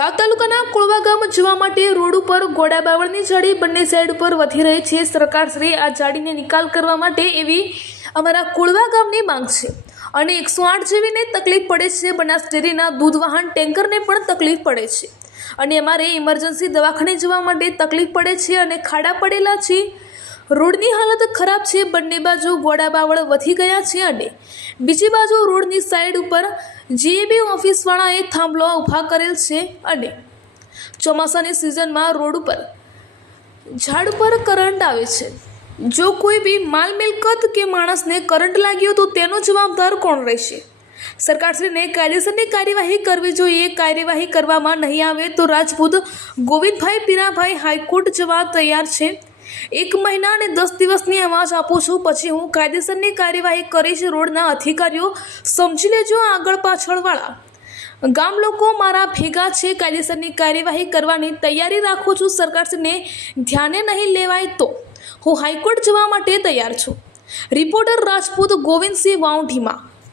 વાવ તાલુકાના કોળવા ગામ જવા માટે રોડ ઉપર ગોડા બાવળની જાળી બંને સાઈડ પર વધી રહી છે। સરકારશ્રી આ જાળીને નિકાલ કરવા માટે એવી અમારા કોળવા ગામની માંગ છે અને 108 જેવીને તકલીફ પડે છે। બનાસ ડેરીના દૂધ વાહન ટેન્કરને પણ તકલીફ પડે છે અને અમારે ઇમરજન્સી દવાખાને જવા માટે તકલીફ પડે છે અને ખાડા પડેલા છે। રોડની હાલત ખરાબ છે। બંને બાજુ ગોડા બાવળ વધી ગયા છે અને બીજી બાજુ રોડની સાઈડ ઉપર જીએબી ઓફિસવાળાએ થાંભલો ઊભા કરેલ છે અને ચોમાસાની સિઝનમાં રોડ ઉપર ઝાડ પર કરંટ આવે છે। જો કોઈ બી માલ મિલકત કે માણસને કરંટ લાગ્યો તો તેનો જવાબદાર કોણ રહેશે? સરકારશ્રીને કાયદેસરની કાર્યવાહી કરવી જોઈએ। કાર્યવાહી કરવામાં નહીં આવે તો રાજપૂત ગોવિંદભાઈ પીરાભાઈ હાઈકોર્ટ જવા તૈયાર છે। 1 મહિના અને 10 દિવસની આવાજ આપું છું, પછી હું કાયદેસરની કાર્યવાહી કરીશ। રોડના અધિકારીઓ સમજી લેજો। આગળ પાછળવાળા ગામ લોકો મારા ભેગા છે। કાયદેસરની કાર્યવાહી કરવાની તૈયારી રાખું છું। સરકારશ્રીને ધ્યાને નહીં લેવાય તો હું હાઈકોર્ટ જવા માટે તૈયાર છું। રિપોર્ટર રાજપૂત ગોવિંદસિંહ વાઉંઠીમાં।